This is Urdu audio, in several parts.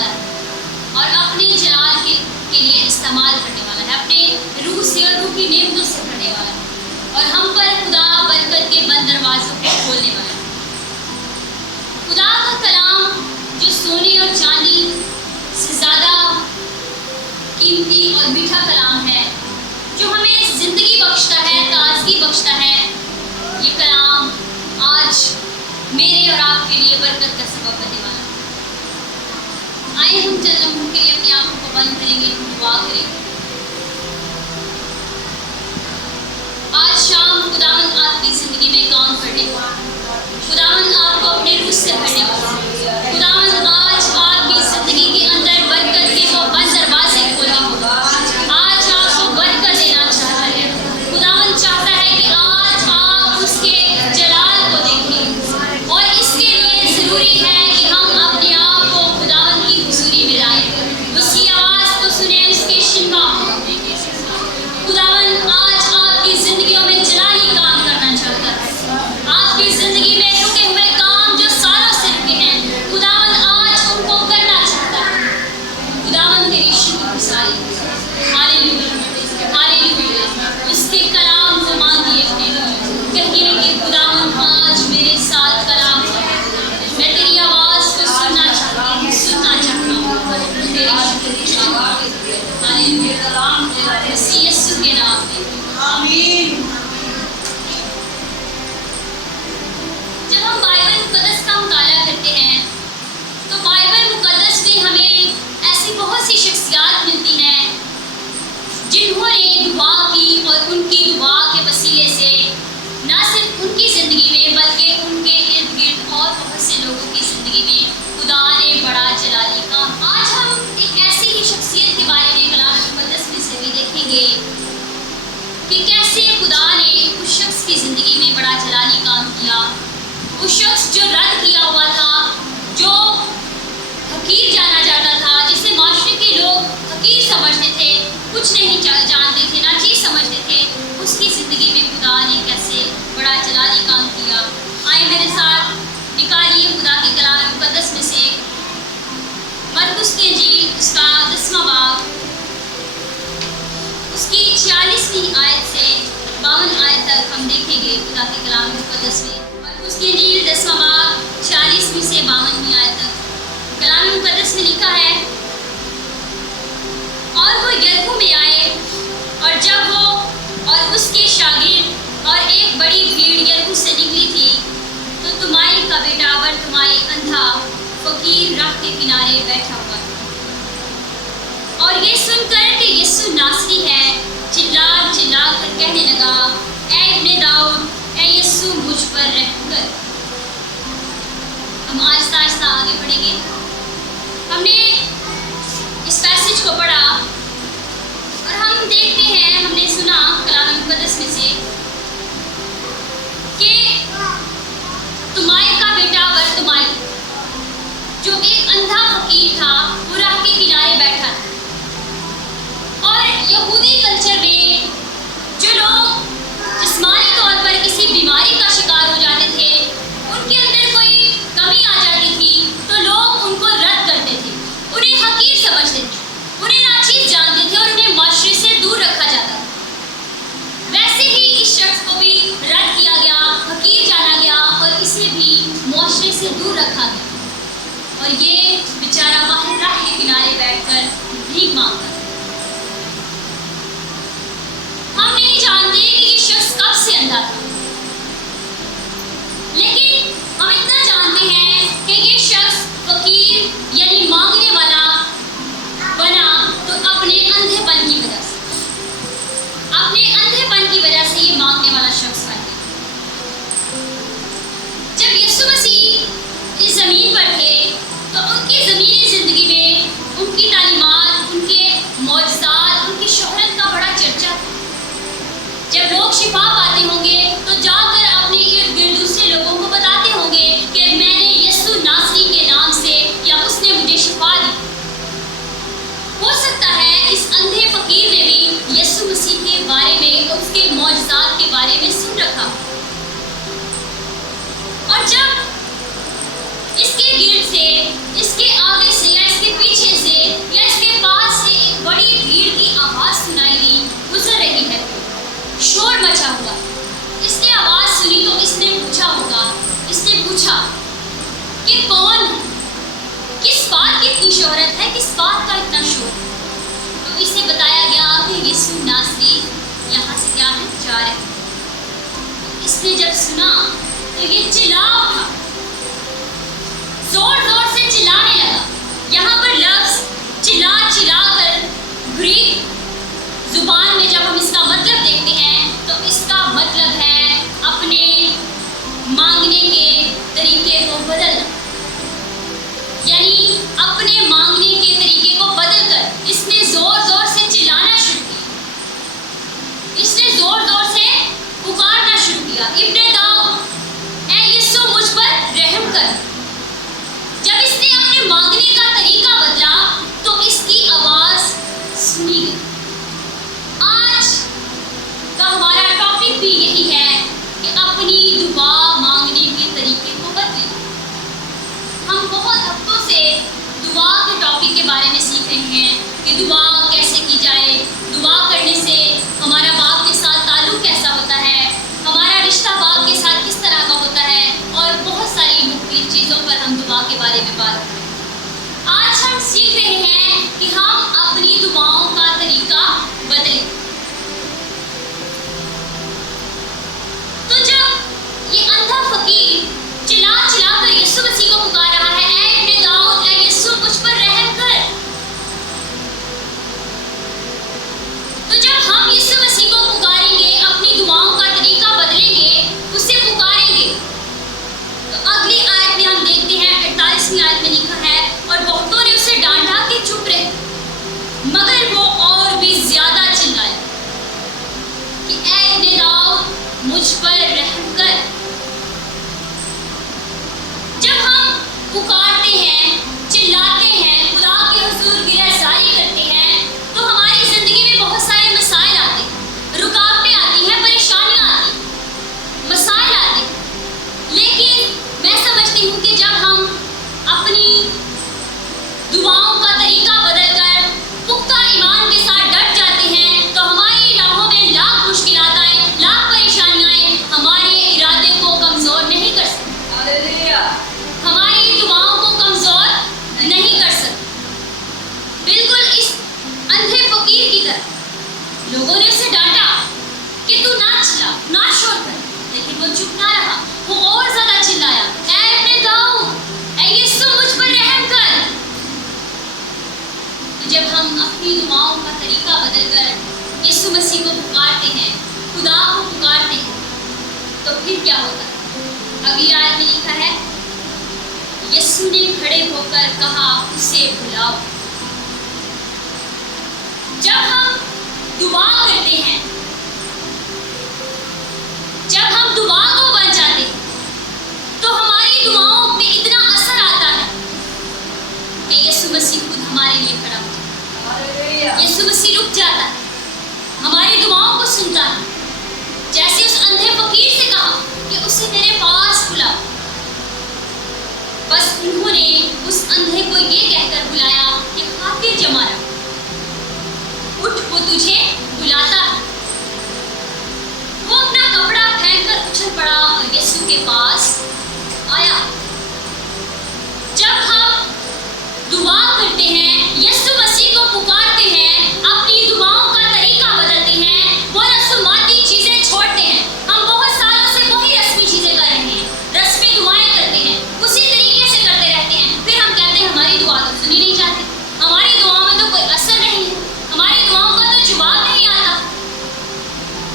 والا ہے اور اپنے جلال کے لیے استعمال کرنے والا ہے، اپنے روح سے اور روح کی نعمتوں سے بھرنے والا ہے اور ہم پر خدا برکت کے بند دروازوں کو کھولنے والا ہے۔ خدا کا کلام جو سونے اور چاندی سے زیادہ قیمتی اور میٹھا کلام ہے، جو ہمیں زندگی بخشتا ہے، تازگی بخشتا ہے، یہ کلام آج میرے اور آپ کے لیے برکت کا سبب بننے والا ہے۔ آئے ہم چند لمحوں کے لیے اپنی آنکھوں کو بند کریں گے، دعا کریں گے۔ آج شام خداوند آپ کی زندگی میں کام کرنے کو، خداوند آپ کو اپنے روح سے بھرنے کو، خداوند آج آپ کی زندگی کے اندر برکت کے وہ بند دروازے کھولنے کو، آج آپ کو برکت دینا چاہتا ہے۔ خداوند چاہتا ہے کہ آج آپ اس کے جلال کو دیکھیں اور اس کے لیے ضروری ہے کہ ہم اپنے آپ کو خداوند کی حضوری میں لائیں، اس کی آواز کو سنیں، اس کے شنوا ہوں۔ خداوند آج آپ کی زندگیوں میں جلالی کام کرنا چاہتا ہے، آپ کی زندگی میں رکے ہوئے کام جو سالوں سے رکے ہیں، خداوند آج ان کو کرنا چاہتا ہے۔ خداوند تیری شکر گزاری، ہاللیلویا ہاللیلویا۔ اس کے کلام کو مانگیے، اپنے کہیے کہ خداوند آج میرے ساتھ کلام کر، میں تیری آواز کو سننا چاہتا ہوں، تیری شکر ہاللیلویا، مسیح یسوع کے نام میں آمین۔ جب ہم بائبل مقدس کا مطالعہ کرتے ہیں تو بائبل مقدس میں ہمیں ایسی بہت سی شخصیات ملتی ہیں جنہوں نے دعا کی اور ان کی دعا کے وسیلے سے نہ صرف ان کی زندگی میں بلکہ ان کے ارد گرد اور بہت سے لوگوں کی زندگی میں خدا نے بڑا جلالی کام۔ آج ہم ایک ایسی ہی شخصیت کے بارے میں کلام مقدس میں سے بھی دیکھیں گے کہ کیسے خدا نے اس شخص کی زندگی میں بڑا جلالی کام کیا۔ اس شخص جو رد کیا ہوا تھا، جو حقیر جانا جاتا تھا، جسے معاشرے کے لوگ حقیر سمجھتے تھے، کچھ نہیں جانتے تھے، نہ چیز سمجھتے تھے، اس کی زندگی میں خدا نے کیسے بڑا جلالی کام کیا۔ آئے میرے ساتھ نکالیے خدا کے کلام مقدس میں سے مرقس کی انجیل، اس کا 10واں باب، اس کی 46ویں آیت سے 52 آیت تک ہم دیکھیں گے خدا کے کلام مقدس میں۔ مرقس کی انجیل 10واں باب 46ویں سے 52ویں آیت تک کلام مقدس میں لکھا ہے، اور وہ یریکو میں آئے، اور جب وہ اور اس کے شاگرد اور ایک بڑی بھیڑ یریکو سے نکلی تھی تو تمائی کا بیٹا برتمائی اندھا فقیر راہ کے کنارے بیٹھا ہوا تھا، اور یہ سن کر کہ یسوع ناصری ہے چلا کر کہنے لگا، اے ابن داؤد، اے یسوع مجھ پر رحم کر۔ ہم آہستہ آہستہ آگے بڑھیں گے۔ ہم نے اس پیسج کو پڑھا اور ہم دیکھتے ہیں، ہم نے سنا کلام مقدس میں سے کہ تمائی کا بیٹا برتمائی جو ایک اندھا فقیر تھا، وہ راہ کے کنارے بیٹھا تھا۔ اور یہودی کلچر میں جو لوگ جسمانی طور پر کسی بیماری کا شکار ہو جاتے تھے، ان کے اندر کوئی کمی آ جاتی تھی تو لوگ ان کو رد کرتے تھے، انہیں حقیر سمجھتے تھے، انہیں ناچیز جانتے تھے اور انہیں معاشرے سے دور رکھا جاتا تھا۔ ویسے ہی اس شخص کو بھی رد کیا گیا، حقیر جانا گیا اور اسے بھی معاشرے سے دور رکھا گیا، اور یہ بیچارہ باہر راہ کے کنارے بیٹھ کر بھیک مانگتا تھا۔ ہم نہیں جانتے کہ یہ شخص کب سے اندھا تھا، لیکن ہم اتنا جانتے ہیں کہ یہ شخص فقیر یعنی مانگنے والا بنا تو اپنے اندھے پن کی وجہ سے، اپنے اندھے پن کی وجہ سے یہ مانگنے والا شخص بن گیا۔ جب یسوع مسیح اس زمین پر تھے تو ان کی زمینی زندگی میں ان کی تعلیمات، ان کے معجزات، ان کی شہرت کا بڑا چرچا تھا۔ جب لوگ شفا پاتے ہوں گے تو اس نے جب سنا تو یہ چلا اٹھا، زور زور سے چلانے لگا۔ یہاں پر لفظ چلا چلا کر گریک زبان میں جب ہم اس کا مطلب دیکھتے ہیں تو اس کا مطلب ہے اپنے مانگنے کے طریقے کو بدلنا، یعنی اپنے مانگنے کے طریقے کو بدل کر اس نے زور زور سے چلانا شروع کیا، اس نے زور زور سے پکارنا شروع کیا، ابن داؤد اے یسوع مجھ پر رحم کر۔ جب اس نے اپنے مانگنے کا طریقہ بدلا تو اس کی آواز سنی گئی۔ آج کا ہمارا ٹاپک بھی یہی ہے کہ اپنی دعا مانگنے کے طریقے کو بدلیں۔ ہم بہت ہفتوں سے دعا کے ٹاپک کے بارے میں سیکھ رہے ہیں کہ دعا کیسے کی جائے، دعا کرنے سے ہمارا باپ کے ساتھ تعلق کیسا ہوتا ہے، ہمارا رشتہ باپ کے ساتھ کس طرح کا ہوتا ہے، اور بہت ساری مختلف چیزوں پر ہم دعا کے بارے میں بات کریں۔ آج ہم سیکھ رہے ہیں کہ ہم اپنی دعاؤں کا طریقہ بدلیں۔ تو جب یہ اندھا فقیر چلا چلا کر یسوع مسیح کو پکار رہا ہے، اے ابن داؤد اے یسوع مجھ پر رحم کر، تو جب ہم یسوع مسیح کو پکاریں گے، اپنی دعاؤں کا طریقہ بدلیں گے، اسے پکاریں گے، تو اگلی آیت میں ہم دیکھتے ہیں 48ویں آیت میں لکھا ہے اور بہتوں نے اسے ڈانٹا کہ چپ رہے، مگر وہ اور بھی زیادہ چلایا کہ اے ابن داؤد مجھ پر رحم کر۔ جب ہم پکارتے ہیں، چلاتے ہیں، خدا کے حضور گریزاری کرتے ہیں تو ہماری زندگی میں بہت سارے مسائل آتے ہیں، رکاوٹیں آتی ہیں، پریشانیاں آتی ہیں، مسائل آتے ہیں، لیکن میں سمجھتی ہوں کہ جب ہم اپنی دعاؤں کا طریقہ بدل کر پختہ ایمان کے ساتھ ڈٹ جاتے ہیں تو ہماری راہوں میں لاکھ مشکلات آئیں، لاکھ پریشانیاں آئیں، ہمارے ارادے کو کمزور نہیں کر سکتے، ہماری دعاؤں کو کمزور نہیں کر سکتے۔ بالکل اس اندھے فقیر کی طرح لوگوں نے اسے ڈانٹا کہ تو نہ چلا، نہ شور کر، لیکن وہ چپ نہ رہا، وہ اور زیادہ چلایا، اے ابن داؤد اے یسوع مجھ پر رحم کر۔ تو جب ہم اپنی دعاؤں کا طریقہ بدل کر یسوع مسیح کو پکارتے ہیں، خدا کو پکارتے ہیں، تو پھر کیا ہوتا ہے؟ اگلی آیت میں لکھا ہے یسوع نے کھڑے ہو کر کہا اسے بلاؤ۔ جب ہم دعا کرتے ہیں، جب ہم دعا کو بن جاتے ہیں تو ہماری دعاؤں میں اتنا اثر آتا ہے کہ یسوع مسیح خود ہمارے لیے کھڑا ہوتا ہے، یسوع مسیح رک جاتا ہے، ہماری دعاؤں کو سنتا ہے، جیسے اس اندھے فقیر سے کہا کہ اسے میرے پاس بلاؤ، بس انہوں نے اس اندھے کو یہ کہہ کر بلایا کہ خاطر جما رہا، اٹھ وہ تجھے بلاتا ہے۔ وہ اپنا کپڑا پھینک کر اچھل پڑا اور یسوع کے پاس آیا۔ جب ہم دعا کرتے ہیں، یسوع مسیح کو پکارتے ہیں، اپنی دعاؤں کا طریقہ بدلتے ہیں، وہ رسوماتی چیزیں چھوڑتے ہیں، ہم بہت سالوں سے وہی رسمی چیزیں کر رہے ہیں، رسمی دعائیں کرتے ہیں، اسی طریقے سے کرتے رہتے ہیں، پھر ہم کہتے ہیں ہماری دعا تو سنی نہیں جاتی، ہماری دعاؤں میں تو کوئی اثر نہیں ہے، ہماری دعاؤں کا تو جواب نہیں آتا۔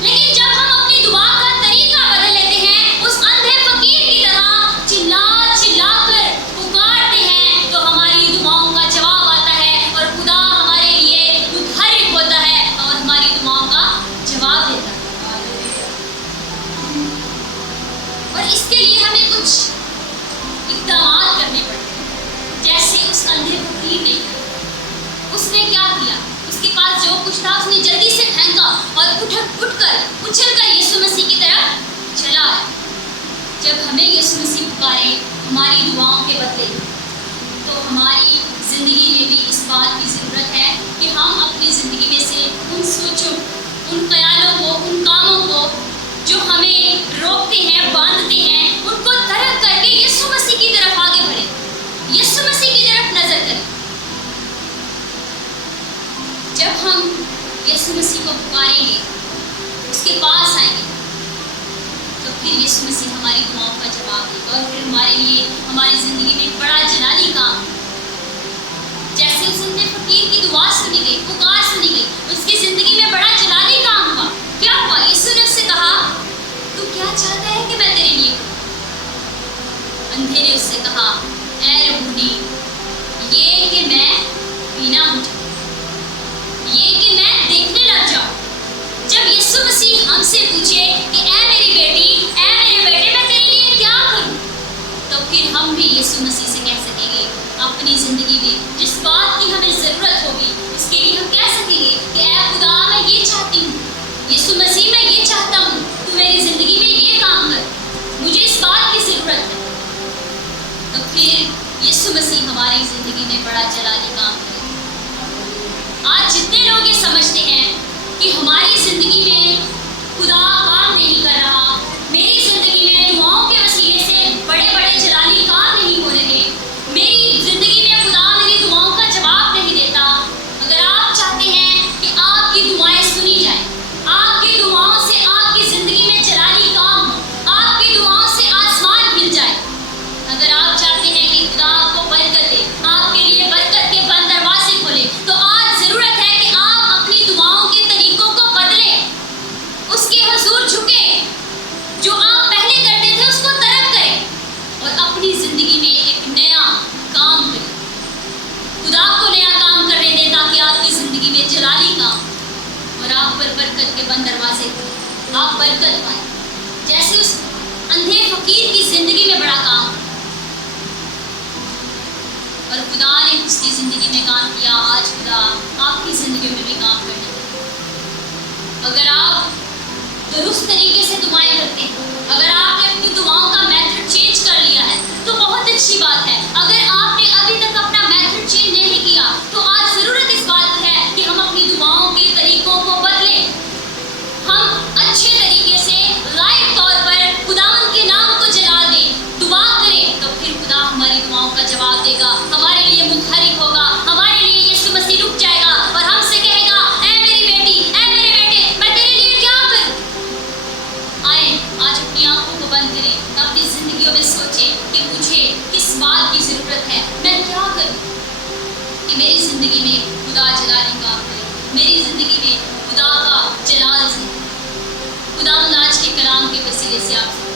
لیکن جب ہم اپنی دعا کا طریقہ بدل لیتے ہیں، اس اندھے فقیر کی طرح چلا چلا کر پکارتے ہیں، تو ہماری دعاؤں کا جواب آتا ہے اور خدا ہمارے لیے متحرک ہوتا ہے اور ہماری دعاؤں کا جواب دیتا ہے۔ اور اس کے لیے ہمیں کچھ اقدامات کرنے پڑتے ہیں، جیسے اس اندھے فقیر نے کیا۔ اس نے کیا کیا؟ اس کے پاس جو کچھ تھا اس نے جلدی سے پھینکا اور اٹھ کر اچھل کر یسوع مسیح کی طرف چلا آیا۔ جب ہمیں یسوع مسیح پکارے ہماری دعاؤں کے بدلے، تو ہماری زندگی میں بھی اس بات کی ضرورت ہے کہ ہم اپنی زندگی میں سے ان سوچوں، ان خیالوں کو، ان کاموں کو جو ہمیں روکتے ہیں، باندھتے ہیں، ان کو ترک کر کے یسوع مسیح کی طرف آگے بڑھیں، یسوع مسیح کی طرف نظر کریں۔ جب ہم یسوع مسیح کو پکاریں گے، اس کے پاس آئیں گے، تو پھر یسوع مسیح ہماری دعاؤں کا جواب دے گا اور پھر ہمارے لیے ہماری زندگی میں ایک بڑا جلالی کام، جیسے اس اندھے فقیر کی دعا سنی گئی، پکار سنی گئی، اس کی زندگی میں بڑا جلالی کام ہوا۔ کیا ہوا؟ یسوع نے اس سے کہا تو کیا چاہتا ہے کہ میں تیرے لیے کروں؟ اندھے نے اس سے کہا اے ربونی، یہ کہ میں بینا ہو جاؤں، یہ کہ میں دیکھنے لگ جاؤں۔ جب یسوع مسیح ہم سے پوچھے کہ اے میری بیٹی، اے میرے بیٹے، میں تیرے لیے کیا کروں، تو پھر ہم بھی یسوع مسیح سے کہہ سکیں گے اپنی زندگی میں جس بات کی ہمیں ضرورت ہوگی اس کے لیے ہم کہہ سکیں گے کہ اے خدا میں یہ چاہتی ہوں، یسوع مسیح میں یہ چاہتا ہوں، تو میری زندگی میں یہ کام کر، مجھے اس بات کی ضرورت ہے۔ تو پھر یسوع مسیح ہماری زندگی میں بڑا جلالی کام کرے۔ آج جتنے لوگ یہ سمجھتے ہیں کہ ہماری زندگی میں خدا کام نہیں کر رہا، میری زندگی میں دعاؤں کے وسیلے سے بڑے بڑے جلالی کام نہیں ہو رہے، میری زندگی میں خدا میری دعاؤں کا جواب نہیں دیتا، اگر آپ چاہتے ہیں کہ آپ کی دعائیں سنی جائیں، آپ کی دعاؤں سے آپ کی زندگی میں جلالی کام ہو، آپ کی دعاؤں سے آسمان ہل جائے، اگر آپ چاہتے ہیں کہ خدا آپ کو برکت دے، آپ کے لیے برکت کے بند دروازے کھولے، تو آج ضرورت ہے کہ آپ اپنی دعاؤں کے طریقوں کو بدلیں، اس کے حضور جھکیں، جو آپ پہلے کرتے تھے اس کو ترک کریں اور اپنی زندگی میں ایک نیا کام کریں۔ خدا کو نیا کام کرنے دیں تاکہ آپ کی زندگی میں جلالی کام اور آپ پر برکت کے بند دروازے کھولیں، آپ برکت پائیں، جیسے اس اندھے فقیر کی زندگی میں بڑا کام اور خدا نے اس کی زندگی میں کام کیا، آج خدا آپ کی زندگی میں بھی کام کرنے دے۔ اگر آپ درست طریقے سے دعائیں کرتے ہیں، اگر آپ نے اپنی دعاؤں کا میتھڈ چینج کر لیا ہے تو بہت اچھی بات ہے، اگر آپ نے ابھی تک اپنا میتھڈ چینج نہیں کیا تو آج ضرورت اس بات کی ہے کہ ہم اپنی دعاؤں کے طریقوں کو بدلیں، ہم اچھے طریقے سے لائق طور پر خداوند کے نام کو جلا دیں، دعا کریں، تو پھر خدا ہماری دعاؤں کا جواب دے گا، ہمارے لیے متحرک ہوگا، ہمارے لیے یسوع مسیح رک جائے گا اور ہم سے کہے گا اے میری بیٹی، اے میرے بیٹے، میں تیرے لیے کیا کروں۔ آئیں آج اپنی آنکھوں کو بند کریں، اپنی زندگیوں میں سوچیں کہ مجھے کس بات کی ضرورت ہے، میں کیا کروں کہ میری زندگی میں خدا جلالی کام کرے، میری زندگی میں خدا کا جلال سے۔ خدا آج کے کلام کے وسیلے سے آپ سے